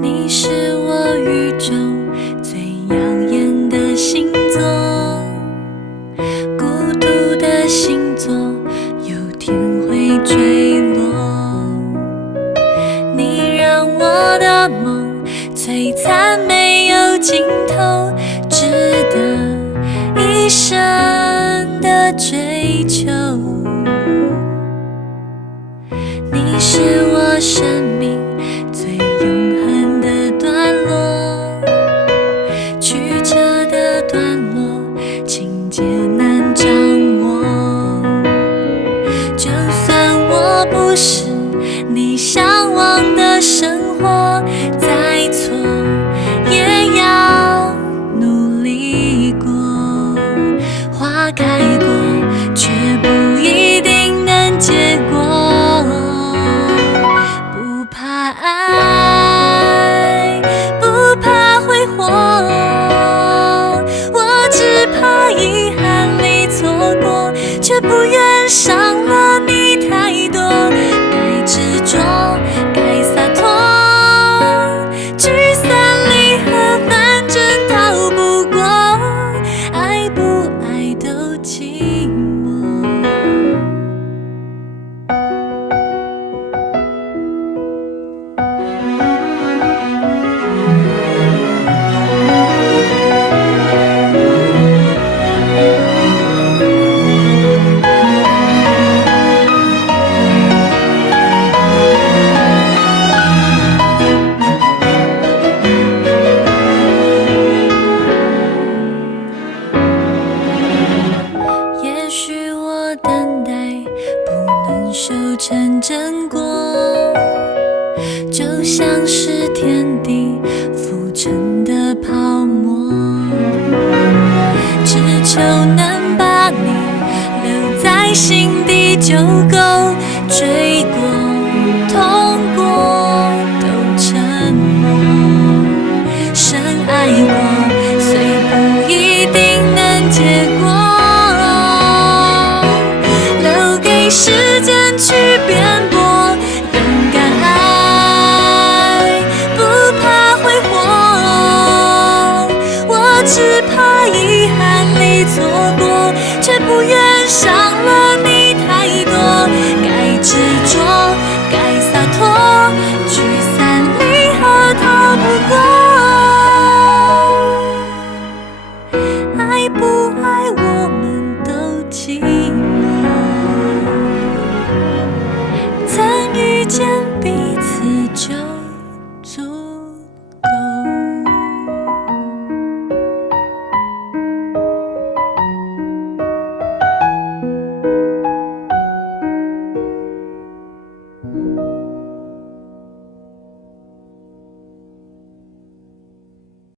你是我宇宙最耀眼的星座，孤独的星座有天会坠落。你让我的梦璀璨没有尽头，值得一生的追求。你是我生命最永恒的段落，曲折的段落，情节难掌握。就算我不是你向往的生活，再错也要努力过。花开过，却不一定能结果。不怕爱，不怕挥霍，我只怕遗憾里错过，却不愿伤了你太多。该执着，该洒脱，聚散离合，反正逃不过，爱不爱都寂寞。也许我等待不能修成正果，就像是天地浮沉的泡沫，只求能把你留在心底就够。